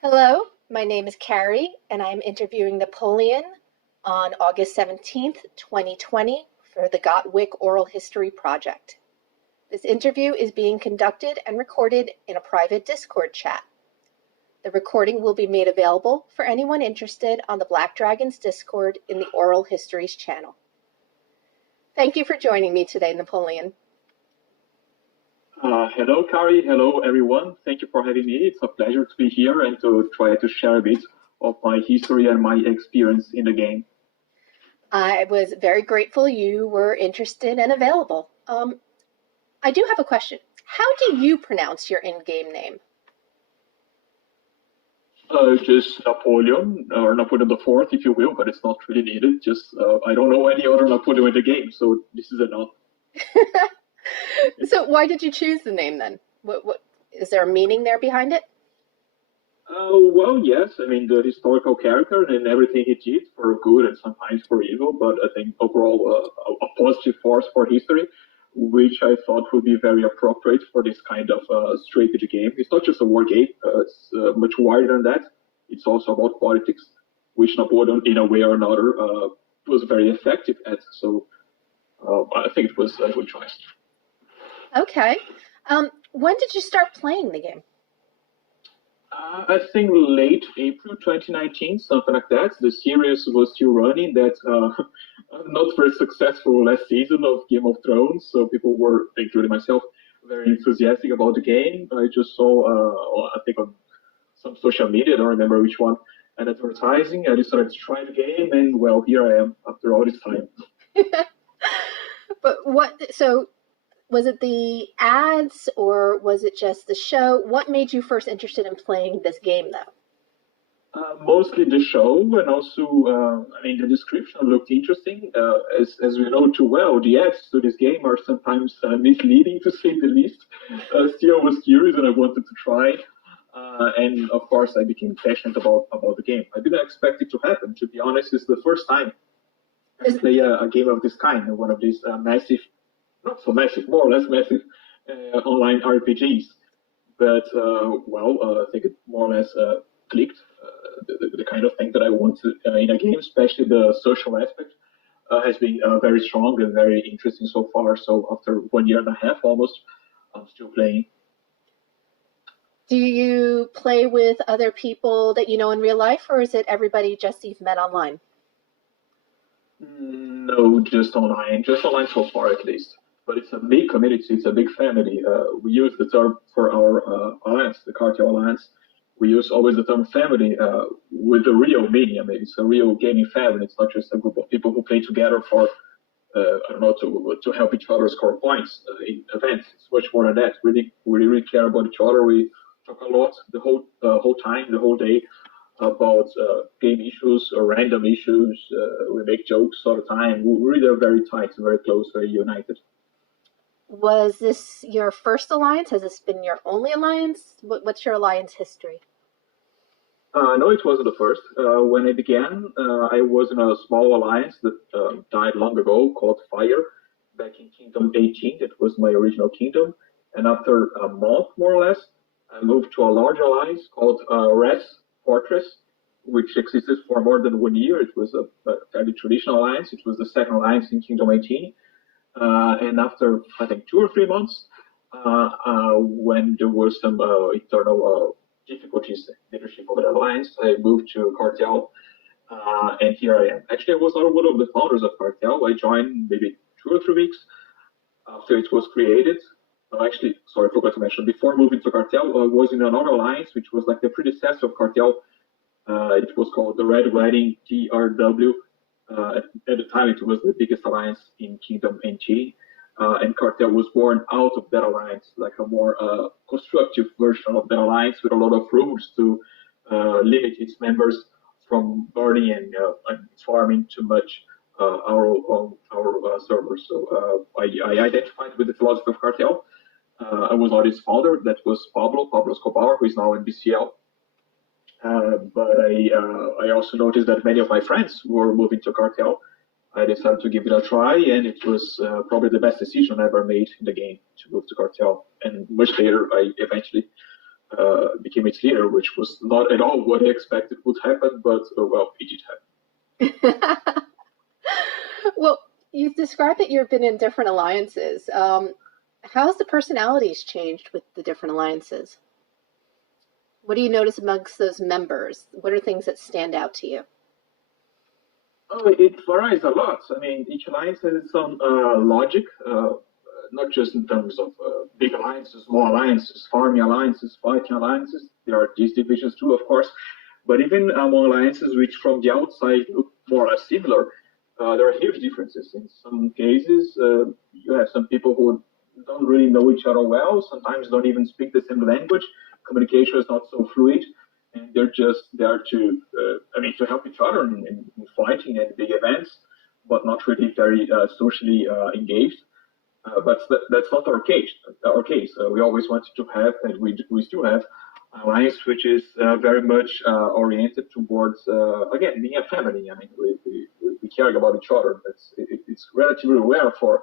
Hello, my name is Carrie, and I'm interviewing Napoleon on August 17th, 2020, for the WiC Oral History Project. This interview is being conducted and recorded in a private Discord chat. The recording will be made available for anyone interested on the Black Dragons Discord in the Oral Histories channel. Thank you for joining me today, Napoleon. Hello, Kari. Hello, everyone. Thank you for having me. It's a pleasure to be here and to try to share a bit of my history and my experience in the game. I was very grateful you were interested and available. I do have a question. How do you pronounce your in-game name? Just Napoleon, or Napoleon IV, if you will, but it's not really needed. Just, I don't know any other Napoleon in the game, so this is enough. So why did you choose the name then? What is there a meaning there behind it? Well, yes. I mean, the historical character and everything he did for good and sometimes for evil, but I think overall a positive force for history, which I thought would be very appropriate for this kind of strategy game. It's not just a war game, it's much wider than that. It's also about politics, which Napoleon, in a way or another, was very effective at. So I think it was a good choice. Okay. When did you start playing the game? I think late April 2019, something like that. The series was still running. That not very successful last season of Game of Thrones, so people were, including myself, very enthusiastic about the game. I just saw, I think on some social media, I don't remember which one, an advertising. I decided to try the game, and well, here I am after all this time. But so was it the ads or was it just the show? What made you first interested in playing this game, though? Mostly the show, and also, I mean, the description looked interesting. As we know too well, the ads to this game are sometimes misleading, to say the least. Still, I was curious and I wanted to try. And of course, I became passionate about the game. I didn't expect it to happen. To be honest, it's the first time I play a game of this kind, one of these massive, not so massive, more or less massive online RPGs. But I think it more or less clicked. The kind of thing that I want to, in a game, especially the social aspect, has been very strong and very interesting so far. So after 1 year and a half almost, I'm still playing. Do you play with other people that you know in real life, or is it everybody just you've met online? No, just online so far at least. But it's a big community, it's a big family. We use the term for our alliance, the Cartel Alliance. We use always the term family with the real meaning. I mean, it's a real gaming family. It's not just a group of people who play together for, I don't know, to help each other score points in events. It's much more than that. We really care about each other. We talk a lot the whole time, the whole day about game issues or random issues. We make jokes all the time. We really are very tight, very close, very united. Was this your first alliance? Has this been your only alliance? What's your alliance history? No, it wasn't the first. When I began, I was in a small alliance that died long ago called Fire back in Kingdom 18. That was my original kingdom. And after a month, more or less, I moved to a large alliance called Res Fortress, which existed for more than 1 year. It was a fairly traditional alliance. It was the second alliance in Kingdom 18. And after, I think, 2 or 3 months, when there were some internal difficulties in leadership of the alliance, I moved to Cartel, and here I am. Actually, I was not one of the founders of Cartel. I joined maybe 2 or 3 weeks after it was created. Actually, sorry, I forgot to mention, before moving to Cartel, I was in another alliance, which was like the predecessor of Cartel. It was called the Red Wedding TRW. At the time, it was the biggest alliance in Kingdom NT, and Cartel was born out of that alliance, like a more constructive version of that alliance with a lot of rules to limit its members from burning and farming too much our servers. So I identified with the philosophy of Cartel. I was not its founder. That was Pablo Escobar, who is now in BCL. But I also noticed that many of my friends were moving to Cartel. I decided to give it a try, and it was probably the best decision I ever made in the game to move to Cartel. And much later, I eventually became its leader, which was not at all what I expected would happen, but well, it did happen. Well, you described that you've been in different alliances. How's the personalities changed with the different alliances? What do you notice amongst those members? What are things that stand out to you? Oh, it varies a lot. I mean, each alliance has its own logic, not just in terms of big alliances, small alliances, farming alliances, fighting alliances. There are these divisions too, of course. But even among alliances which from the outside look more or less similar, there are huge differences. In some cases, you have some people who don't really know each other well, sometimes don't even speak the same language. Communication is not so fluid, and they're just there to, to help each other in fighting and big events, but not really very socially engaged. But that's not our case. We always wanted to have, and we still have, alliance which is very much oriented towards again being a family. I mean, we care about each other. It's relatively rare for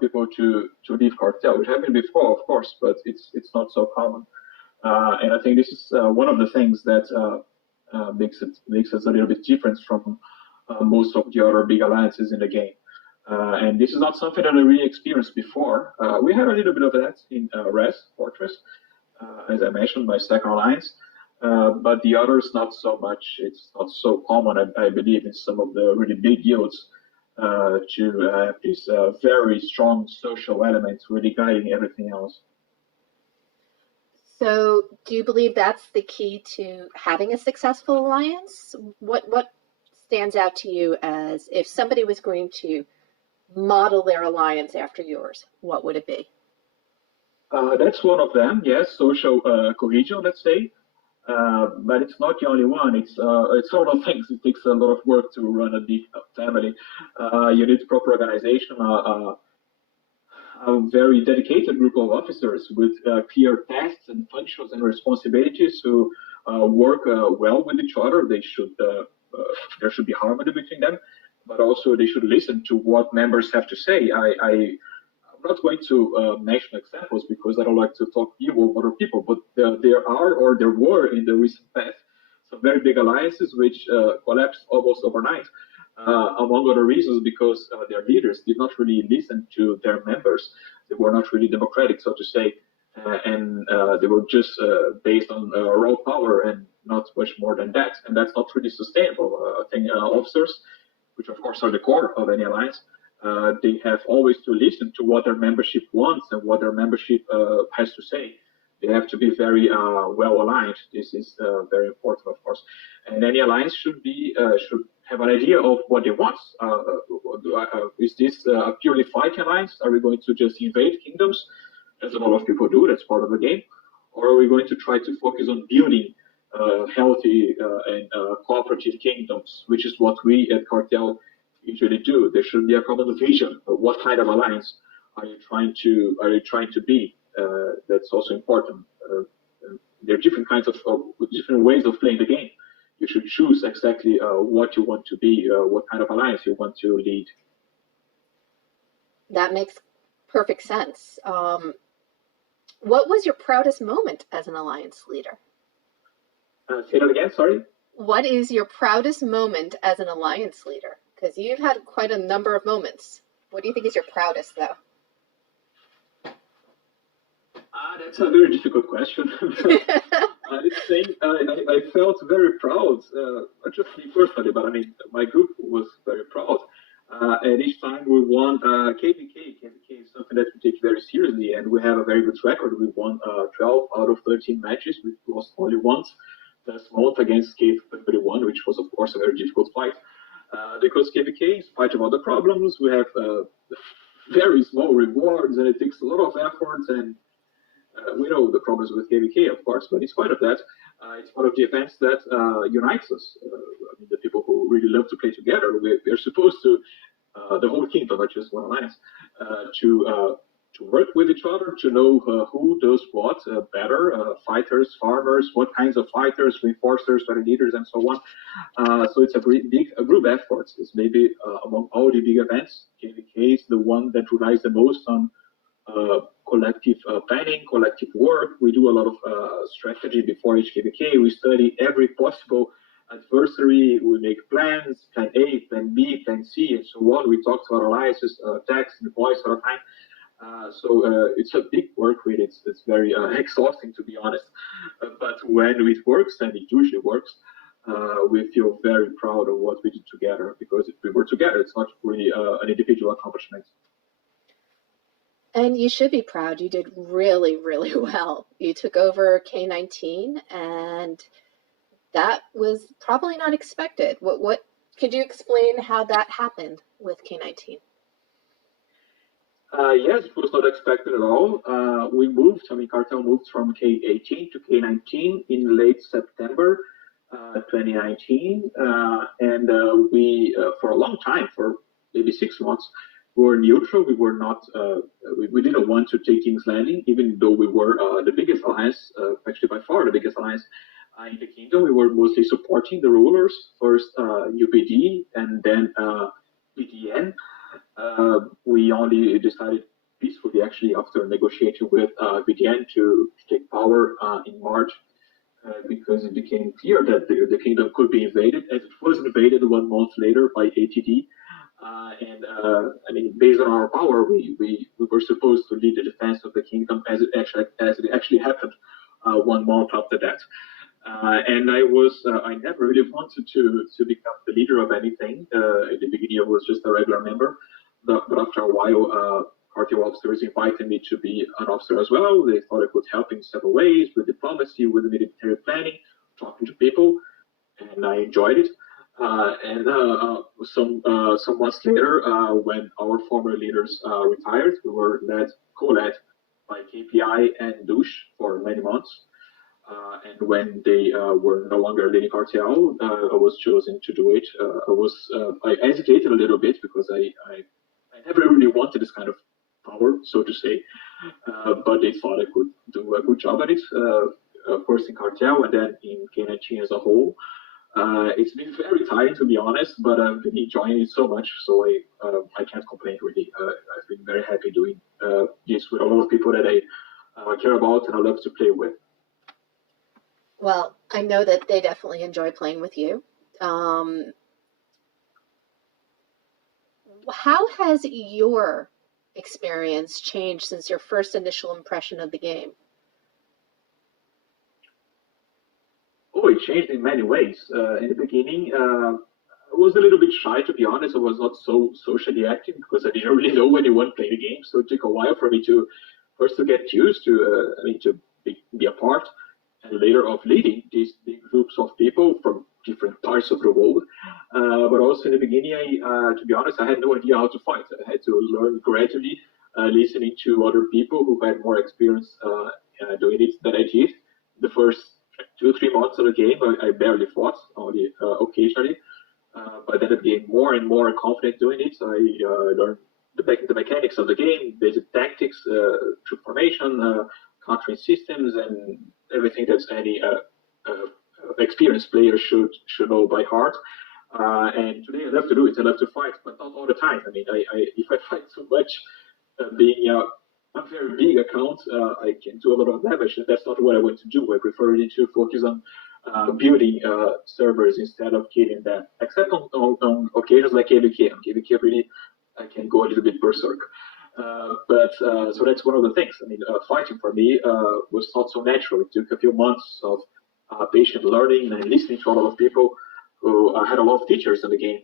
people to leave cartel. It happened before, of course, but it's not so common. And I think this is one of the things that makes us a little bit different from most of the other big alliances in the game. And this is not something that I really experienced before. We had a little bit of that in Res Fortress, as I mentioned, my second alliance. But the others, not so much. It's not so common, I believe, in some of the really big guilds to have these very strong social elements really guiding everything else. So, do you believe that's the key to having a successful alliance? What stands out to you as if somebody was going to model their alliance after yours, what would it be? That's one of them, yes, social cohesion, let's say. But it's not the only one. It's sort of things. It takes a lot of work to run a big family. You need proper organization, a very dedicated group of officers with clear tasks and functions and responsibilities who work well with each other. There should be harmony between them, but also they should listen to what members have to say. I'm not going to mention examples because I don't like to talk evil of other people, but there are or there were in the recent past some very big alliances which collapsed almost overnight. Among other reasons, because their leaders did not really listen to their members. They were not really democratic, so to say, and they were just based on raw power and not much more than that. And that's not really sustainable. I think officers, which of course are the core of any alliance, they have always to listen to what their membership wants and what their membership has to say. They have to be very well aligned. This is very important, of course. And any alliance should have an idea of what they want. Is this a purely fighting alliance? Are we going to just invade kingdoms, as a lot of people do? That's part of the game. Or are we going to try to focus on building healthy and cooperative kingdoms, which is what we at Cartel usually do? There should be a common vision of what kind of alliance are you trying to be. That's also important. There are different kinds of different ways of playing the game. You should choose exactly what you want to be, what kind of alliance you want to lead. That makes perfect sense. What was your proudest moment as an alliance leader? Say that again, sorry? What is your proudest moment as an alliance leader? Because you've had quite a number of moments. What do you think is your proudest, though? That's a very difficult question. I felt very proud, not just me personally, but I mean, my group was very proud. And each time we won KVK is something that we take very seriously, and we have a very good record. We won 12 out of 13 matches. We lost only once last month against K31, which was, of course, a very difficult fight. Because KVK, in spite of all the problems, we have very small rewards, and it takes a lot of effort, and we know the problems with KVK, of course, but in spite of that, it's one of the events that unites us. I mean, the people who really love to play together, we're supposed to, the whole kingdom, not just one alliance, to work with each other, to know who does what better, fighters, farmers, what kinds of fighters, reinforcers, study leaders, and so on. So it's a group effort. It's maybe among all the big events, KVK is the one that relies the most on collective planning, collective work. We do a lot of strategy before each KVK. We study every possible adversary. We make plans, plan A, plan B, plan C, and so on. We talk to our alliances, attacks, deploys all the time. So it's a big work rate. It's very exhausting, to be honest. But when it works, and it usually works, we feel very proud of what we did together, because if we were together, it's not really an individual accomplishment. And you should be proud. You did really, really well. You took over K19, and that was probably not expected. What could you explain how that happened with K19? Yes, it was not expected at all. We moved, Cartel moved from K18 to K19 in late September 2019. And we, for a long time, for maybe 6 months, we were neutral. We were not, we didn't want to take King's Landing, even though we were the biggest alliance, actually by far the biggest alliance in the kingdom. We were mostly supporting the rulers, first UPD and then BDN. We only decided peacefully, actually, after negotiating with BDN to take power in March, because it became clear that the kingdom could be invaded, as it was invaded 1 month later by ATD. Based on our power, we were supposed to lead the defense of the kingdom as it actually happened 1 month after that. And I never really wanted to become the leader of anything. At the beginning, I was just a regular member, but after a while, cartel officers invited me to be an officer as well. They thought I could help in several ways, with diplomacy, with military planning, talking to people, and I enjoyed it. Some months later, when our former leaders retired, we were co-led by KPI and Douche for many months. And when they were no longer leading cartel, I was chosen to do it. I hesitated a little bit, because I never really wanted this kind of power, so to say. But they thought I could do a good job at it, first in cartel and then in K19 as a whole. It's been very tiring, to be honest, but I've been enjoying it so much, so I can't complain, really. I've been very happy doing this with a lot of people that I care about and I love to play with. Well, I know that they definitely enjoy playing with you. How has your experience changed since your first initial impression of the game? Oh, it changed in many ways. In the beginning, I was a little bit shy, to be honest. I was not so socially active, because I didn't really know anyone playing the game. So it took a while for me to first to get used to, to be a part, and later of leading these big groups of people from different parts of the world. But also in the beginning, to be honest, I had no idea how to fight. I had to learn gradually, listening to other people who had more experience doing it than I did. The first 2-3 months of the game, I barely fought, only occasionally. But then I became more and more confident doing it. I learned the mechanics of the game, basic tactics, troop formation, countering systems, and everything that any experienced player should know by heart. And today I love to do it. I love to fight, but not all the time. If I fight too much, being a very big account, I can do a lot of damage, and that's not what I want to do. I prefer really to focus on building servers instead of killing them, except on occasions like KVK. On KVK, really, I can go a little bit berserk. So that's one of the things. Fighting for me was not so natural. It took a few months of patient learning and listening to a lot of people who had a lot of teachers in the game,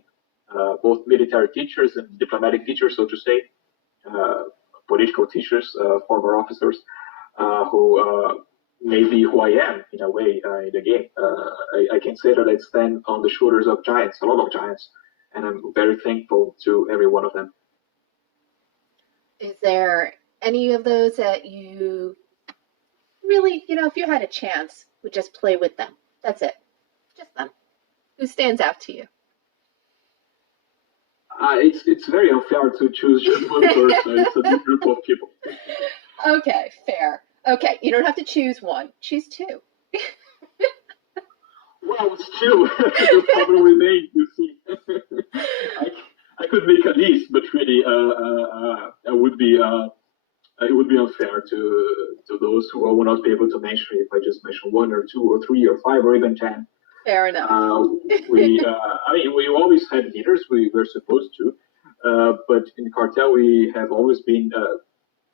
both military teachers and diplomatic teachers, so to say, political teachers, former officers, who made me who I am in a way in the game. I can say that I stand on the shoulders of giants, a lot of giants, and I'm very thankful to every one of them. Is there any of those that you really, if you had a chance, would just play with them? That's it. Just them. Who stands out to you? It's very unfair to choose just one person. It's a big group of people. Okay, fair. Okay, you don't have to choose one. Choose two. Well, still, the problem remains, you see. I could make a list, but really, I would be it would be unfair to those who will not be able to mention if I just mention one or two or three or five or even 10. Fair enough. I mean, we always had leaders. We were supposed to, but in the cartel we have always been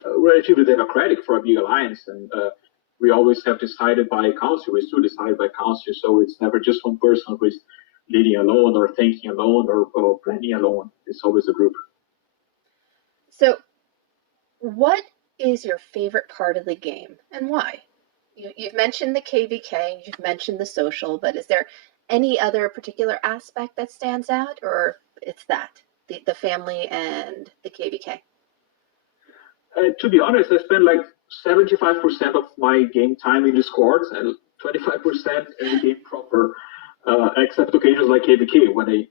relatively democratic for a big alliance, and we always have decided by council. We still decide by council, so it's never just one person who is leading alone or thinking alone or planning alone. It's always a group. So, what is your favorite part of the game and why? You've mentioned the KVK, you've mentioned the social, but is there any other particular aspect that stands out, or it's that, the family and the KVK? To be honest, I spend like 75% of my game time in Discord and 25% in the game proper, except occasions like KVK when I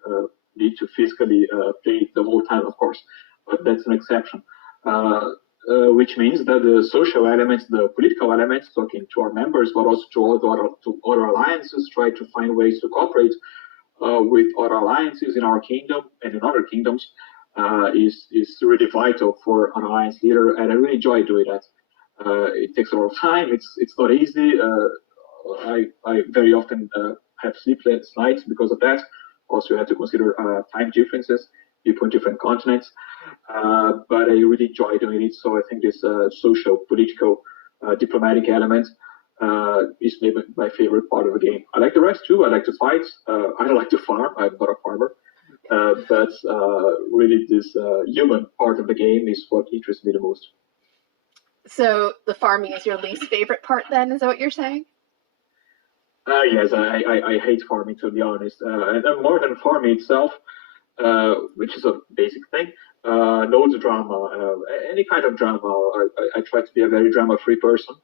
need to physically play the whole time, of course. But that's an exception. Which means that the social elements, the political elements, talking to our members, but also to other alliances, try to find ways to cooperate with other alliances in our kingdom and in other kingdoms, is really vital for an alliance leader, and I really enjoy doing that. It takes a lot of time. It's not easy. I very often have sleepless nights because of that. Also, you have to consider time differences, people in different continents. But I really enjoy doing it. So I think this social, political, diplomatic element is maybe my favorite part of the game. I like the rest too. I like to fight. I like to farm. I'm not a farmer. But really, this human part of the game is what interests me the most. So the farming is your least favorite part then, is that what you're saying? Yes, I hate farming, to be honest. And more than farming itself, which is a basic thing, nodes drama, any kind of drama. I try to be a very drama-free person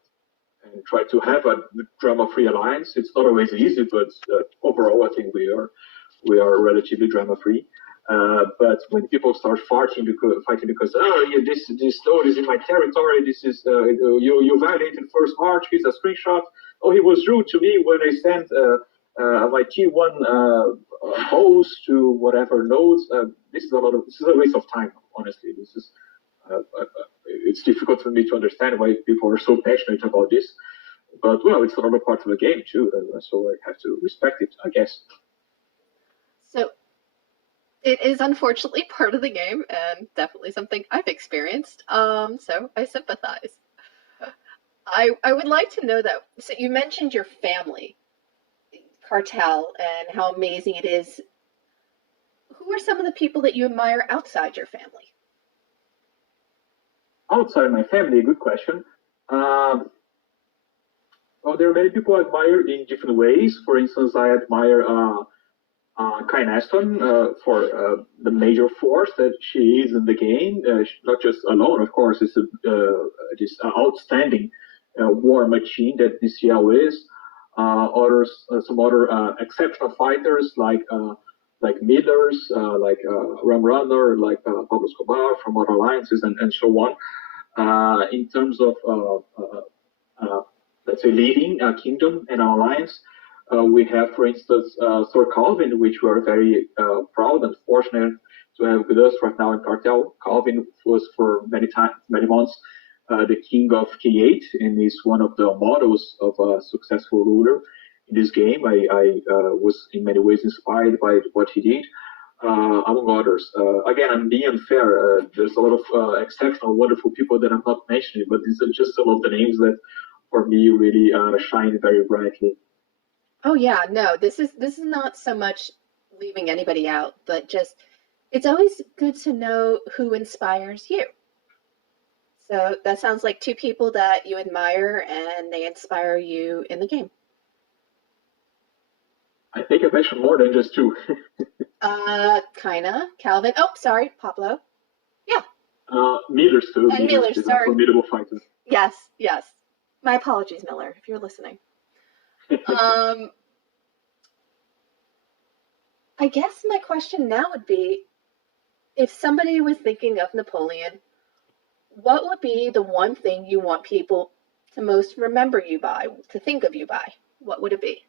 and try to have a drama-free alliance. It's not always easy, but overall, I think we are relatively drama-free. But when people start fighting because oh yeah, this node is in my territory, this is you violated first march. Here's a screenshot. Oh, he was rude to me when I sent my T1 host to whatever nodes. This is a waste of time. Honestly, this is it's difficult for me to understand why people are so passionate about this. But well, it's another part of the game too, so I have to respect it, I guess. So it is unfortunately part of the game and definitely something I've experienced. So I sympathize. I would like to know though, so you mentioned your family, cartel, and how amazing it is. Who are some of the people that you admire outside your family? Outside my family, good question. Well, there are many people I admire in different ways. For instance, I admire Kai Aston for the major force that she is in the game. Not just alone, of course, it's this outstanding war machine that DCL is. Some other exceptional fighters like Millers, like Ram Runner, like Pablo Escobar from other alliances, and so on. In terms of let's say leading a kingdom and an alliance, we have, for instance, Sir Calvin, which we are very proud and fortunate to have with us right now in Cartel. Calvin was for many months, the king of K8, and is one of the models of a successful ruler in this game. I was in many ways inspired by what he did, among others. Again, I'm being unfair. There's a lot of exceptional, wonderful people that I'm not mentioning, but these are just some of the names that, for me, really shine very brightly. Oh yeah, no, this is not so much leaving anybody out, but just it's always good to know who inspires you. So that sounds like two people that you admire and they inspire you in the game. I think I mentioned more than just two. Kinda. Calvin. Oh, sorry, Pablo. Yeah. Millers too. And Miller, is a sorry. formidable fighter. Yes, yes. My apologies, Miller, if you're listening. I guess my question now would be, if somebody was thinking of Napoleon, what would be the one thing you want people to most remember you by, to think of you by? What would it be?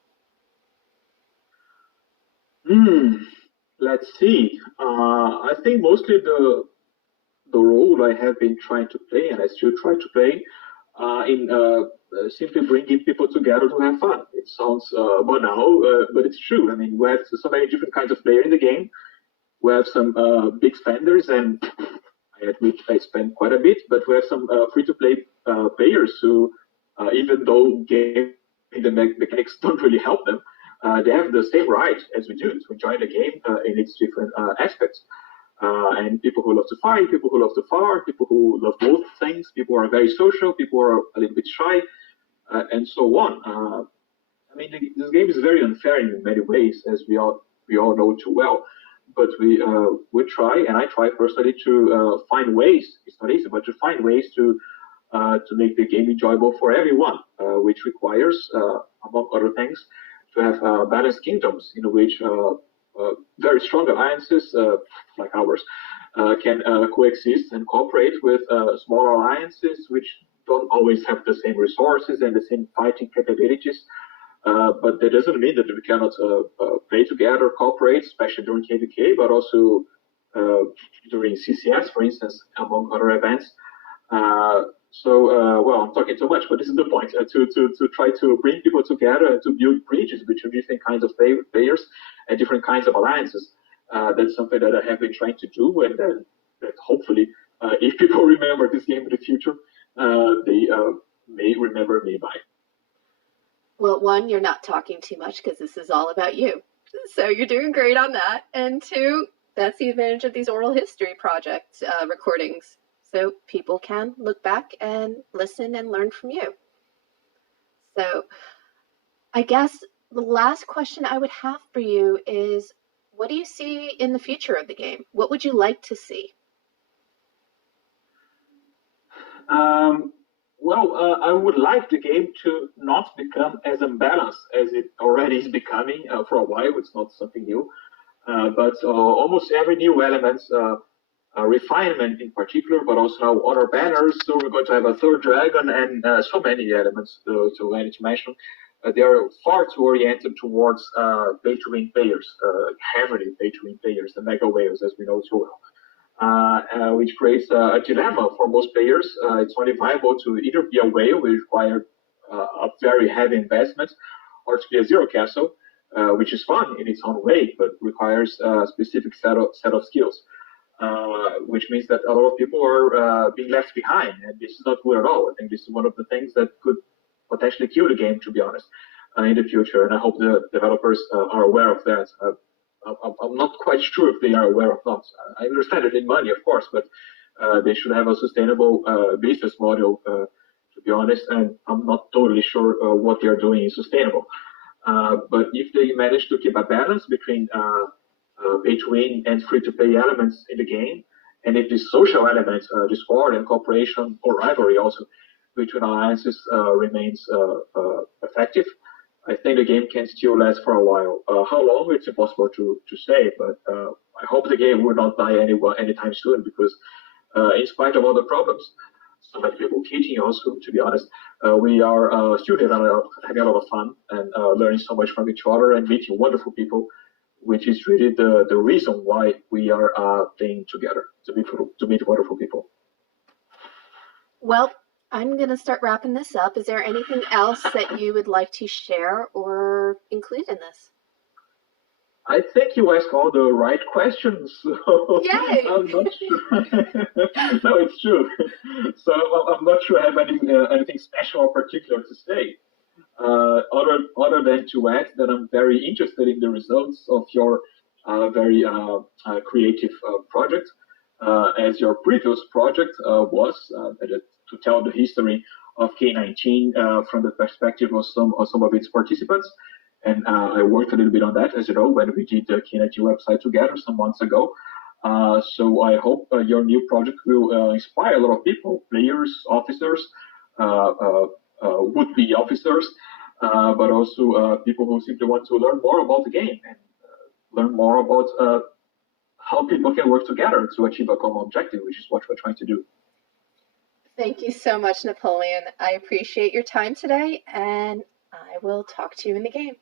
Let's see. I think mostly the role I have been trying to play, and I still try to play, in simply bringing people together to have fun. It sounds banal, but it's true. I mean, we have so many different kinds of players in the game. We have some big spenders, and I admit I spend quite a bit, but we have some free-to-play players who, even though game the mechanics don't really help them, they have the same right as we do to enjoy the game in its different aspects. And people who love to fight, people who love to farm, people who love both things, people who are very social, people who are a little bit shy, and so on. I mean, this game is very unfair in many ways, as we all know too well. But we try, and I try personally to find ways. It's not easy, but to find ways to make the game enjoyable for everyone, which requires, among other things, to have balanced kingdoms in which very strong alliances like ours can coexist and cooperate with smaller alliances which don't always have the same resources and the same fighting capabilities. But that doesn't mean that we cannot play together, cooperate, especially during KVK, but also during CCS, for instance, among other events. Well, I'm talking too much, but this is the point, to try to bring people together and to build bridges between different kinds of players and different kinds of alliances. That's something that I have been trying to do, and that hopefully, if people remember this game in the future, they may remember me by. Well, one, you're not talking too much because this is all about you. So you're doing great on that. And two, that's the advantage of these oral history project recordings. So people can look back and listen and learn from you. So I guess the last question I would have for you is, what do you see in the future of the game? What would you like to see? Well, I would like the game to not become as unbalanced as it already is becoming for a while. It's not something new, but almost every new element, refinement in particular, but also now other banners. So we're going to have a third dragon and so many elements to mention. They are far too oriented towards pay-to-win players, heavily pay-to-win players, the mega whales, as we know too well. Which creates a dilemma for most players. It's only viable to either be a whale, which requires a very heavy investment, or to be a zero castle, which is fun in its own way, but requires a specific set of skills. Which means that a lot of people are being left behind, and this is not good at all. I think this is one of the things that could potentially kill the game, to be honest, in the future. And I hope the developers are aware of that. I'm not quite sure if they are aware of that. I understand it in money, of course, but they should have a sustainable business model, to be honest. And I'm not totally sure what they are doing is sustainable. But if they manage to keep a balance between pay to win and free to play elements in the game, and if the social elements, discord and cooperation or rivalry also between alliances remains effective, I think the game can still last for a while. How long, it's impossible to say, but I hope the game will not die anytime soon, because in spite of all the problems, so many people cheating also, to be honest, we are still having a lot of fun and learning so much from each other and meeting wonderful people, which is really the reason why we are playing together, to meet wonderful people. Well, I'm going to start wrapping this up. Is there anything else that you would like to share or include in this? I think you asked all the right questions. So Yay! I'm not sure. No, it's true. So I'm not sure I have anything special or particular to say. Other than to add that I'm very interested in the results of your very creative project, as your previous project was, to tell the history of K19 from the perspective of some of its participants. And I worked a little bit on that, as you know, when we did the K19 website together some months ago. So I hope your new project will inspire a lot of people, players, officers, would-be officers, but also people who simply want to learn more about the game and learn more about how people can work together to achieve a common objective, which is what we're trying to do. Thank you so much, Napoleon. I appreciate your time today, and I will talk to you in the game.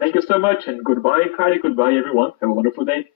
Thank you so much, and goodbye, Kylie. Goodbye, everyone. Have a wonderful day.